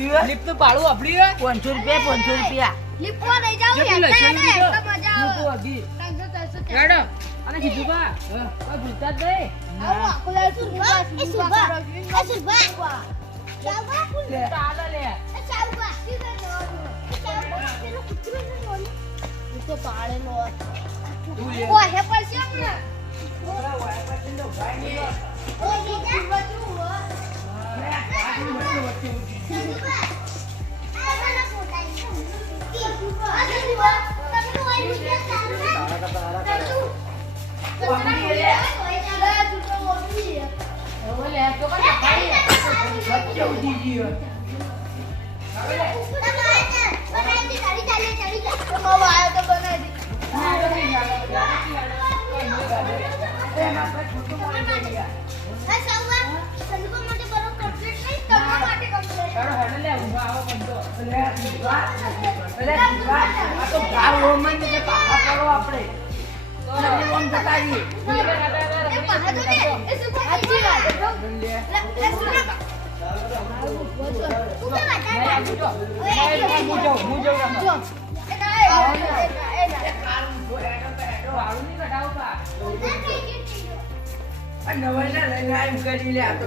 ભાડું હોય? લિફ્ટ ભાડું આપડ્યું હોય પાંચસો રૂપિયા પાંચસો રૂપિયા જાવું, લીધું? મજા આવે. અને ભૂલતા જ નહીં. આખો એ? લે. ચાલો લે. એ પેલો કૂતરો ને તો હે હમણાં. ને? એમાં કોઈ છૂટું મળી નહીં ઓમન ને લઈને એમ કરી લે આ તો.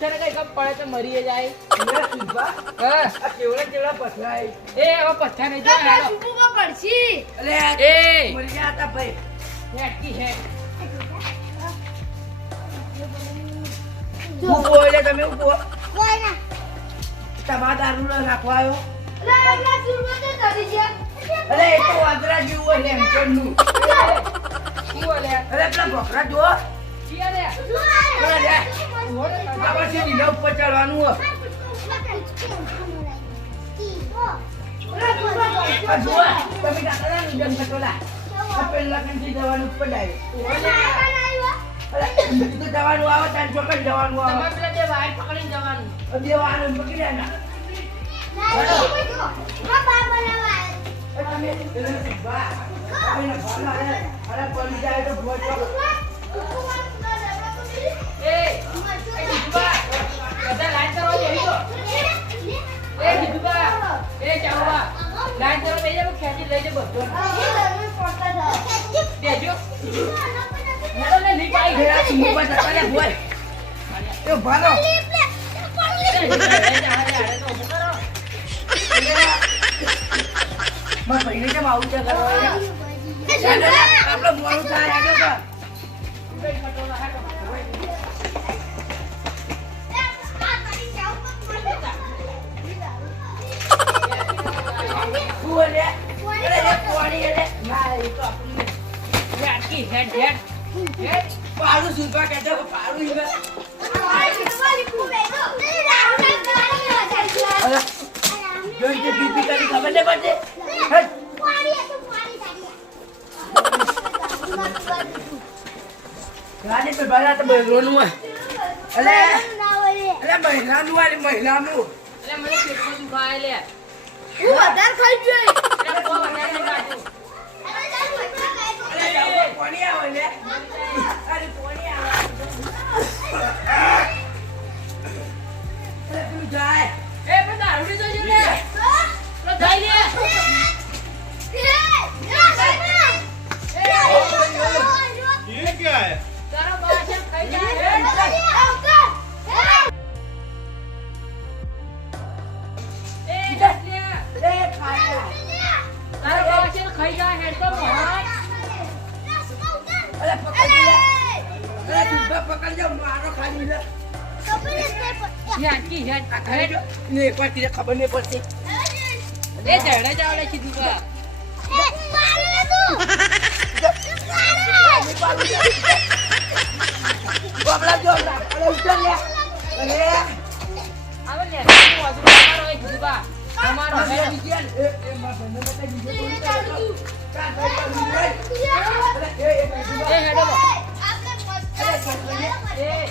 એ, કઈ ખબર પડે તો મરી જાય હા. કેવડા કેવડા પથરાય. એ હવે પથ્થર નહીં જાય હેડો. અલે એ મરી ગયા હતા ભાઈ. હેડકી હે ઊભો એટલે તમે ઊભો. તમારા દારૂ આવ્યો. અરે એ તો વાદરા જેવું હોય એમ બોલે અરે પેલા ભોખરા જુઓ. અરે આ પેલા કંઠી જવાનું પડાય જવાનું આવે ત્યાં ચોક્કસ જવાનું તમારે આવે વાયર પકડીને જવાનું બે વાહન પકડી જાય ના. તમે પડી જાય તો આપણે મોડું થાય આગળ કર. શું ના, તો પાડું સુધવા કહેતો, પાડું ઈવે. જોઈ કે બીપી કરી ખબર નહીં પડતી? હેટ. ગાડી ભરા તો બહેરોનું. અલે, અલે મહિલાનું મહિલાનું. એટલે મને પેટમાં દુખાય લે વધારે ખાઈ જોઈએ એટલે વધારે નહીં લાગતું. અલે, આવે લે. અલે, તું જાય. એ પણ દારૂડી તો છે ને તો જઈ લે ये क्या है તારો બાપ છે ખાઈ જાય એ જસલિયા એ, ખાય. તારો બાપ છે ખાઈ જાય હેડ તો મોહન અલે, પકડી લે. અલે, તું પકડી જા, મારો ખાલી ને ખબર નહીં પડતી. એ જડે જાવડે કીધું બાબલા જો અલે ઉતર લે. એ કીધું બા તમારો આ હવે બે બીજી આલ. એ, એ, મારા ભાઈ, ચાલ, બીજી આલ. અરે, એ, એ, એ. હેડો. બા. આપણે એ એ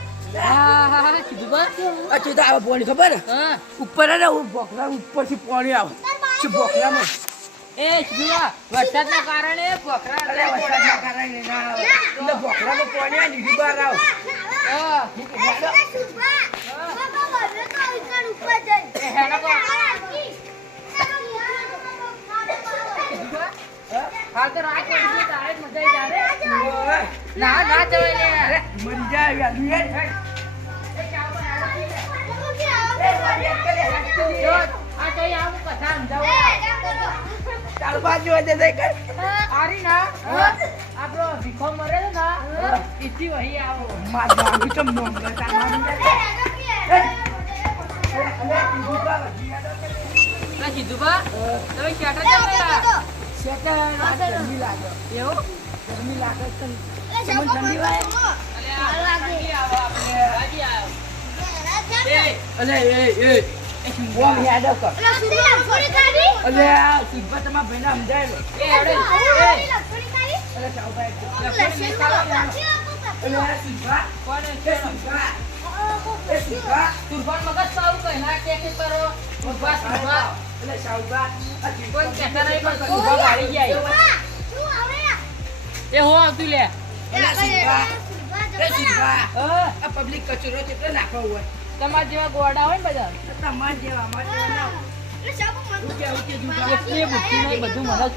છે તો આવે પાણી ખબર ઉપર ને હું બોકરા ઉપરથી પાણી આવે શું બોકરામાં એ કીધું બા વરસાદના કારણે પોખરા અરે વરસાદના કારણે ના આવે એટલે બોકરામાં પાણી આવે ને બીજી આવે હા એ સુરમા બાબા મને તો ઉપર ઉપર જઈ એ હેડો બા. એ હાલ તો રાત પડી ગઈ તારે જ મજા આવી આપણો ભીખો મરે ને ઈથી વહી આવો માર તો મોંઘા અલે એ એ ઓમ યાદ કર અલે આ સિબ્બા તમારા ભાઈને એ એ અલે સાવભાઈ અલે આ સિબ્બા કોણ એ છે સિબ્બા એ સિબ્બા તુરબાન મગજ પાવું કઈ ના કે કે કરો ઊભા ઊભા અલે સાવબા આ સિબ્બા પણ વાળી ગયા એ હો આવતું લે સિબ્બા એ સિબ્બા પબ્લિક કચરો કેટલો નાખવો હોય. તમારા જેવા ગોડા હોય ને બધા? તમાર જેવા? એટલી બુદ્ધિ નહીં બધું મને જ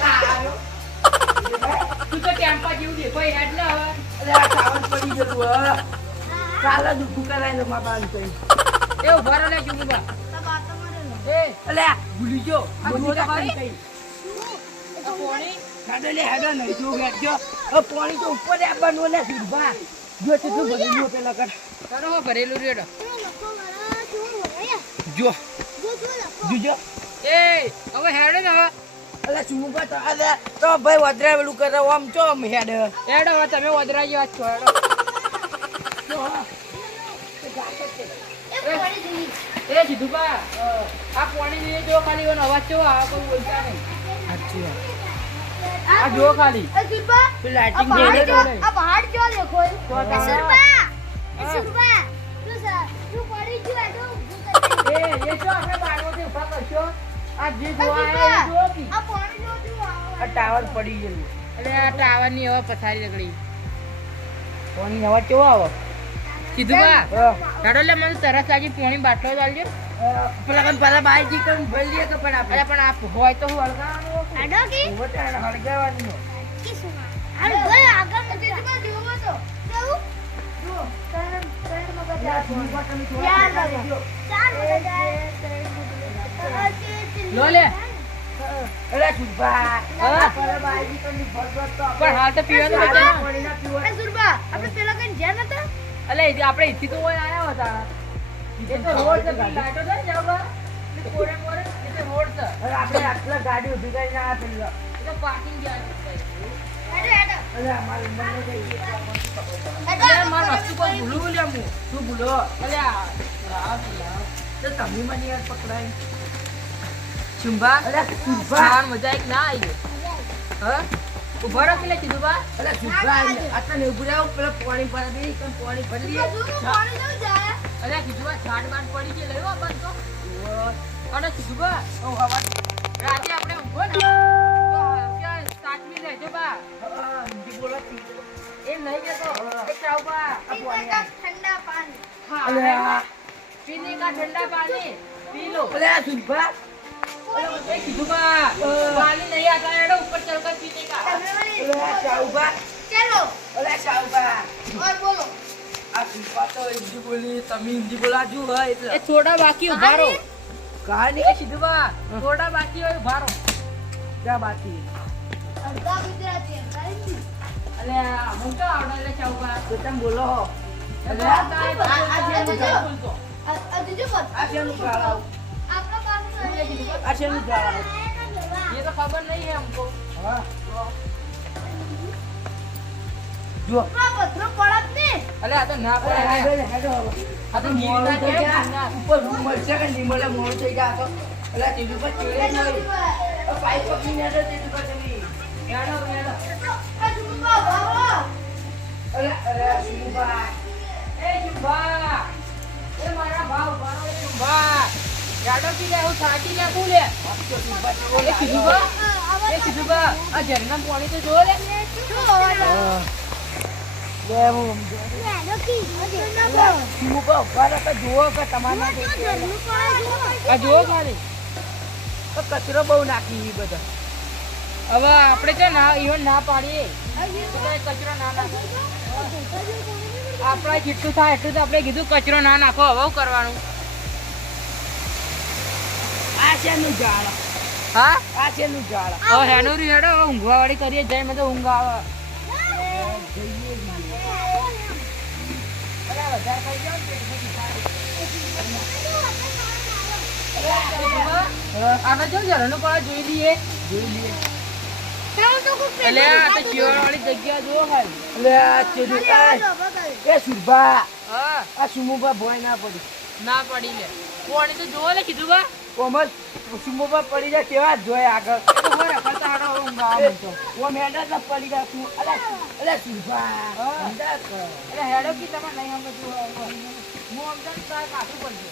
આ આવ્યો. કાલ જ લો મારા બાને કઈ. એ ઊભા રહો લે જુગુબા એ અલે ભૂલી ગયો. આ મોદી ભૂલો કઈ. આ પોણી કાઢો લે, હેડો નહીં જો. હવે પાણી તો ઉપર આપવાનું ને સીધા. જો કેટલું ભરી લ્યો પેલા કર. કરો હો ભરેલું રેડો જો જોજો. એ હવે હેડે ને હવે અલે શું કહો તો અલે તો ભાઈ વદરા વેલું કરે આમ ચો આમ હેડ. હેડો હવે તમે વદરા જેવા છો હેડો જો. એ જીધુભા આ પાણી જોઈએ જો ખાલી એનો અવાજ કેવો આવે કોઈ બોલતા નહીં સાચી વાત. આ જો ખાલી પેલું lighting પહાડ જોડે જો. જોડે. આ પહાડ જો દેખો તો એ તો-. તું સર તું પડી ગયો આ તો ઊભું કરી દે. એ એ જો આપણે બારવો થી ઊભા કરશો આ જે આ જોવા એ જો કી. આ પાણી જો જો આ ટાવર પડી ગયેલું અરે આ ટાવરની હવે પથારી રગડી પાણી હવા કેવો આવે કીધું બા. હેડો લે મને તરસ લાગી પોણી બાટલો ચાલજો પેલા કન પેલા બાઈ જી ભરી લઈએ કે પણ આપણે? પણ આપ હોય તો હું હળગાવાનું આડો કે. હળગાવાનું શું આ ભાઈ આગળ જોવો તો. કેવું જો તરણ તરણ મગજ યાર, લો લે. અરે પણ હાલ તો પીવાનું બચે સુરપા આપણે પેલા કઈ જ્યાં નતા? અલે એ આપણે ઇથી તો હોય આયા હતા. એ તો રોડ છે લાઈટો છે ને જાવ કોરે કોરે એ તો રોડ છે. અરે આપણે આટલા ગાડી ઊભી કરીને આ પેલા એ તો પાર્કિંગ ગયા અરે હેડો અરે અમારે મને કઈ અરે માર વસ્તુ પર ભૂલું લે હું. તું ભૂલો? અરે આ તો તમે મને યાર પકડાય. ચુંબા? અરે ખાન મજા એક ના આવી હા? ભરો કે પેલા કીધું બા. એટલે સુભા આટલા ઉભું રહ્યો પેલા પાણી ભરા દે એકદમ પાણી ભરી દે અરે કીધું બા છાટ બાટ પડી ગઈ લેવા બસ તો. અને કીધું બા હવા રાતે આપણે ઊભો ને. સાચવી લેજો બા. એ ઠંડા પાણી? ઠંડા પાણી? પી લો. અરે કીધું અરે ચાઉબા ચલો અરે ચાઉબા ઓર બોલો આ શિલ્પા તો હિન્દી બોલી તમે હિન્દી બોલાજુ હોય એ એટલે થોડા બાકી ઉભારો કહાની એ કીધું બા થોડા બાકી હોય ઉભારો ક્યાં બાકી અડધા ગુજરાતી અડધા હિન્દી અલે હું તો આવડે એટલે ચાઉબા તો તમે બોલો અરે આ આ શેનું ગાળા? આ- આ બીજું બોલ. આ શેનું ગાળા? આપણા પાસે તો નહીં. આ શેનું ગાળા? ये तो खबर नहीं है हमको હા જો. પથરો પડત ને અલે આ તો ના પડે હેડો હેડો હવે. આ તો મોડું થઈ ગયા. ઉપર મળશે કે નહીં મળે? થઈ ગયા. તો અલા ટીવી પર ચીડે જ નહીં. આ પાઇપ પકડીને હેડો ટીવી પર તમે. હેડો હેડો આ જુમ્મા અરે અરે એ જુંબા એ મારા ભાવ મારો એ ગાડો કી લે હું થાકી લે હું લે. આ તો શિલ્પા તો એ આ ઝરના પાણી તો જો લે? હું ઊભા તો જુઓ કે તમારા આ જુઓ. ખાલી. તો કચરો બહુ નાખી બધા. હવે આપણે છે ના ઈવન ના પાડીએ. કચરો ના નાખો. આપણે જેટલું થાય એટલું તો આપણે કીધું કચરો ના નાખો હવે કરવાનું? આ શેનું ઝાડ? હા? આ શેનું ઝાડ. ઓ હેનું રહ્યું હેડો. ઊંઘવા વાળી કરીએ જાય મને તો ઊંઘ આવે ને આપણે જો ઝરણું પણ જોઈ લઈએ. જોઈ લઈએ એટલે આ તો શિયાળ વાળી જગ્યા જુઓ ખાલી એટલે આ ચેડું એ સુરભા. હા. આ સુમુભા ભોય ના પડી. ના પડી લે. કોણી તો જોવો લે કીધું બા કોમલ સુમુભા પડી જાય કેવા જ જોય આગળ. હાડો હવે ઊંઘ તો. ઓ મેડા પડી ગયા તું અલે હેડો કી તમે નહીં હોય. તો. હું સમજાવીશ તારે કાઢવું પડશે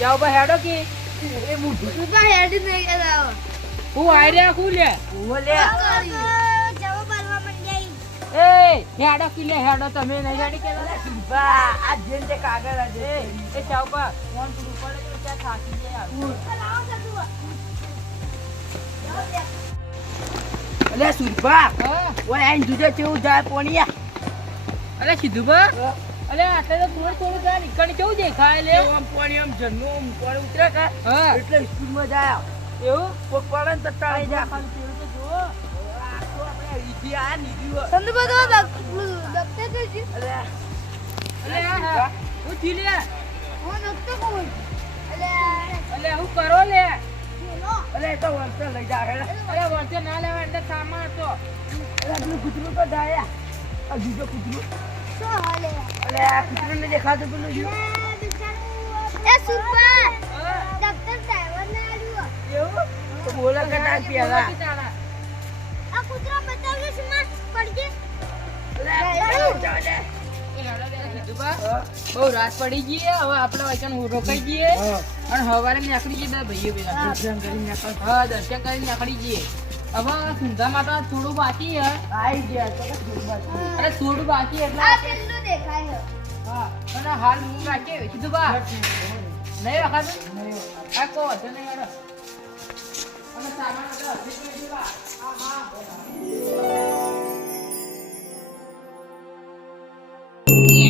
જાઓ બા હેડો કી? એ મૂઢું હું આઈ રહ્યા હું લે. હું લે એ હેડો કી હેડો તમે નહીં હેડી કે સુરભા આ જેન તે કાગળ આ જે એ બા ફોન પૂરું પડે તો ત્યાં થાકી જાય અલે સુરભા ઓય આઈન દુજે કેવું જાય પોણિયા અલે સીધું બા અલે આટલે તો થોડું થોડું નીકળ કેવું દેખાય લે? આમ પોણી આમ જન્મ આમ પોણી ઉતરે કા? એટલે સ્કૂલમાં જાય એવું? કોક પડે ને તો ટાળી જાય આપણે ઈજી આ નીધી હોય. અલે અલે આ હા હું થી લે અલે હું કરો લે. અલે તો વર્ષે લઈ જા અલે વર્ષે ના લેવા એટલે સામાન તો. અલે પેલું કૂતરું તો ડાયા આ બીજો કૂતરું. અલે આ કૂતરું ને દેખાતું પેલું જીવ. એ એવું ડોક્ટર બોલે ને ના એવું? બોલો કે ચાલા. આ કૂતરો બતાવ્યો છે માં પડજે અલે આ કૂતરું બહુ રાત પડી ગઈ હવે આપણે વચન રોકાઈ જઈએ અને સવારે નીકળી જઈએ ભાઈઓ હા દર્શન કરીને નીકળી જઈએ હવે સુંધામાં તો થોડું બાકી હે આવી ગયા. અરે થોડું બાકી એટલે હાલ હું રાખીએ કીધું બા નહીં નહીં. આ કહો નહીં મેડમ અને સામાન આપણે હા હા Thank you.